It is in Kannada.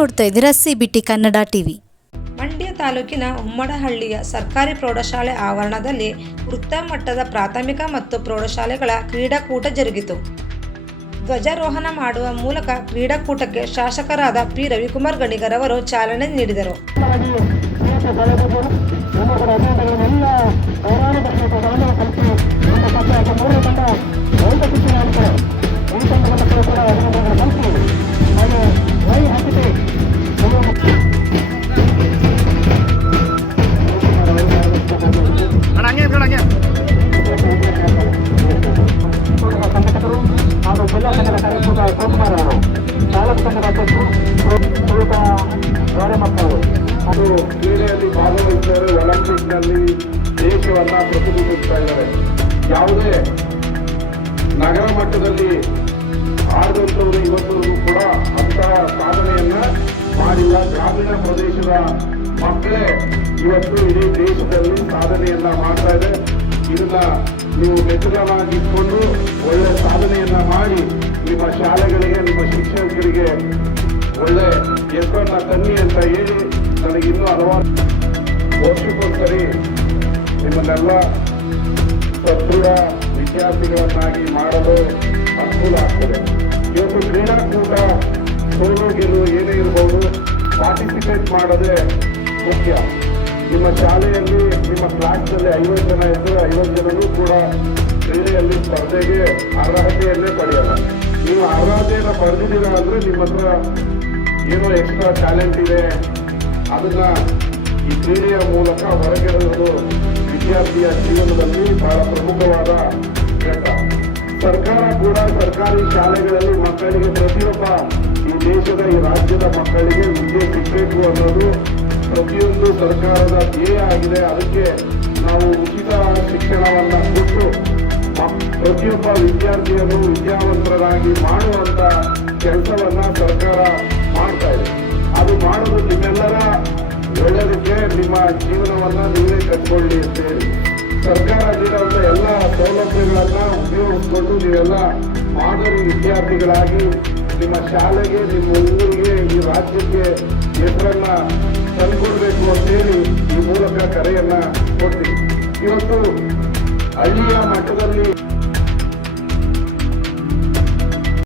ನೋಡ್ತಾ ಇದ್ದೀರಾ ಸಿಬಿಟಿ ಕನ್ನಡ ಟಿವಿ. ಮಂಡ್ಯ ತಾಲೂಕಿನ ಉಮ್ಮಡಹಳ್ಳಿಯ ಸರ್ಕಾರಿ ಪ್ರೌಢಶಾಲೆ ಆವರಣದಲ್ಲಿ ವೃತ್ತ ಮಟ್ಟದ ಪ್ರಾಥಮಿಕ ಮತ್ತು ಪ್ರೌಢಶಾಲೆಗಳ ಕ್ರೀಡಾಕೂಟ ಜರುಗಿತು. ಧ್ವಜಾರೋಹಣ ಮಾಡುವ ಮೂಲಕ ಕ್ರೀಡಾಕೂಟಕ್ಕೆ ಶಾಸಕರಾದ ಪಿ ರವಿಕುಮಾರ್ ಗಣಿಗರ್ ಅವರು ಚಾಲನೆ ನೀಡಿದರು. ಅದು ಕ್ರೀಡೆಯಲ್ಲಿ ಭಾಗವಹಿಸಿದರೆ ಒಲಿಂಪಿಕ್ನಲ್ಲಿ ದೇಶವನ್ನ ಪ್ರತಿನಿಧಿಸ್ತಾ ಇದ್ದಾರೆ. ಯಾವುದೇ ನಗರ ಮಟ್ಟದಲ್ಲಿ ಆಡಿದಂಥವರು ಇವತ್ತವರೆಗೂ ಕೂಡ ಅಂತಹ ಸಾಧನೆಯನ್ನ ಮಾಡಿಲ್ಲ. ಗ್ರಾಮೀಣ ಪ್ರದೇಶದ ಮಕ್ಕಳೇ ಇವತ್ತು ಇಡೀ ದೇಶದಲ್ಲಿ ಸಾಧನೆಯನ್ನ ಮಾಡ್ತಾ ಇದೆ. ಇದನ್ನ ನೀವು ಮೆಚ್ಚುಗೆಯಾಗಿಟ್ಕೊಂಡು ಒಳ್ಳೆ ಸಾಧನೆಯನ್ನ ಮಾಡಿ ನಿಮ್ಮ ಶಾಲೆಗಳಿಗೆ, ನಿಮ್ಮ ಶಿಕ್ಷಕರಿಗೆ ಒಳ್ಳೆ ಹೆಸರನ್ನ ತನ್ನಿ ಅಂತ ಹೇಳಿ ನನಗೆ ಇನ್ನೂ ಹಲವಾರು ವರ್ಷಕ್ಕೊಂದ್ಸರಿ ನಿಮ್ಮನ್ನೆಲ್ಲ ಸದೃಢ ವಿದ್ಯಾರ್ಥಿಗಳನ್ನಾಗಿ ಮಾಡಲು ಅನುಕೂಲ ಆಗ್ತದೆ. ಇವತ್ತು ಕ್ರೀಡಾಕೂಟ ಸೋಲು ಗೆಲುವು ಏನೇ ಇರಬಹುದು, ಪಾರ್ಟಿಸಿಪೇಟ್ ಮಾಡೋದೇ ಮುಖ್ಯ. ನಿಮ್ಮ ಶಾಲೆಯಲ್ಲಿ ನಿಮ್ಮ ಕ್ಲಾಸ್ನಲ್ಲಿ 50 ಜನ ಇದ್ದರೆ 50 ಜನರೂ ಕೂಡ ಕ್ರೀಡೆಯಲ್ಲಿ ಸ್ಪರ್ಧೆಗೆ ಅರ್ಹತೆಯನ್ನೇ ಪಡೆಯಲ್ಲ. ನೀವು ಅರ್ಹತೆಯನ್ನು ಪಡೆದಿದ್ದೀರಾ ಅಂದರೆ ನಿಮ್ಮ ಹತ್ರ ಏನೋ ಎಕ್ಸ್ಟ್ರಾ ಟ್ಯಾಲೆಂಟ್ ಇದೆ. ಅದನ್ನ ಈ ಕ್ರೀಡೆಯ ಮೂಲಕ ಹೊರಗೆಡುವುದು ವಿದ್ಯಾರ್ಥಿಯ ಜೀವನದಲ್ಲಿ ಬಹಳ ಪ್ರಮುಖವಾದ ಘಟ್ಟ. ಸರ್ಕಾರ ಕೂಡ ಸರ್ಕಾರಿ ಶಾಲೆಗಳಲ್ಲಿ ಮಕ್ಕಳಿಗೆ ಪ್ರತಿಯೊಬ್ಬ ಈ ದೇಶದ, ಈ ರಾಜ್ಯದ ಮಕ್ಕಳಿಗೆ ವಿದ್ಯೆ ಸಿಗಬೇಕು ಅನ್ನೋದು ಪ್ರತಿಯೊಂದು ಸರ್ಕಾರದ ಧ್ಯೇಯ ಆಗಿದೆ. ಅದಕ್ಕೆ ನಾವು ಉಚಿತ ಶಿಕ್ಷಣವನ್ನ ಕೊಟ್ಟು ಪ್ರತಿಯೊಬ್ಬ ವಿದ್ಯಾರ್ಥಿಯನ್ನು ವಿದ್ಯಾವಂತರಾಗಿ ಮಾಡುವಂತ ಕೆಲಸವನ್ನ ಸರ್ಕಾರ ಮಾಡ್ತಾ ಇದೆ. ಅದು ಮಾಡೋದು ನಿಮ್ಮೆಲ್ಲರ ಒಳ್ಳೆಯದಕ್ಕೆ, ನಿಮ್ಮ ಜೀವನವನ್ನ ನೀವೇ ಕಟ್ಕೊಳ್ಳಿ ಅಂತ ಹೇಳಿ ಸರ್ಕಾರ ನೀಡುವಂತ ಎಲ್ಲ ಸೌಲಭ್ಯಗಳನ್ನ ಉಪಯೋಗಿಸ್ಕೊಂಡು ನೀವೆಲ್ಲ ಮಾದರಿ ವಿದ್ಯಾರ್ಥಿಗಳಾಗಿ ನಿಮ್ಮ ಶಾಲೆಗೆ, ನಿಮ್ಮ ಊರಿಗೆ, ಈ ರಾಜ್ಯಕ್ಕೆ ಹೆಸರನ್ನ ತಂದುಕೊಡ್ಬೇಕು ಅಂತೇಳಿ ಈ ಮೂಲಕ ಕರೆಯನ್ನ ಕೊಡ್ತೀವಿ. ಇವತ್ತು ಹಳ್ಳಿಯ ಮಟ್ಟದಲ್ಲಿ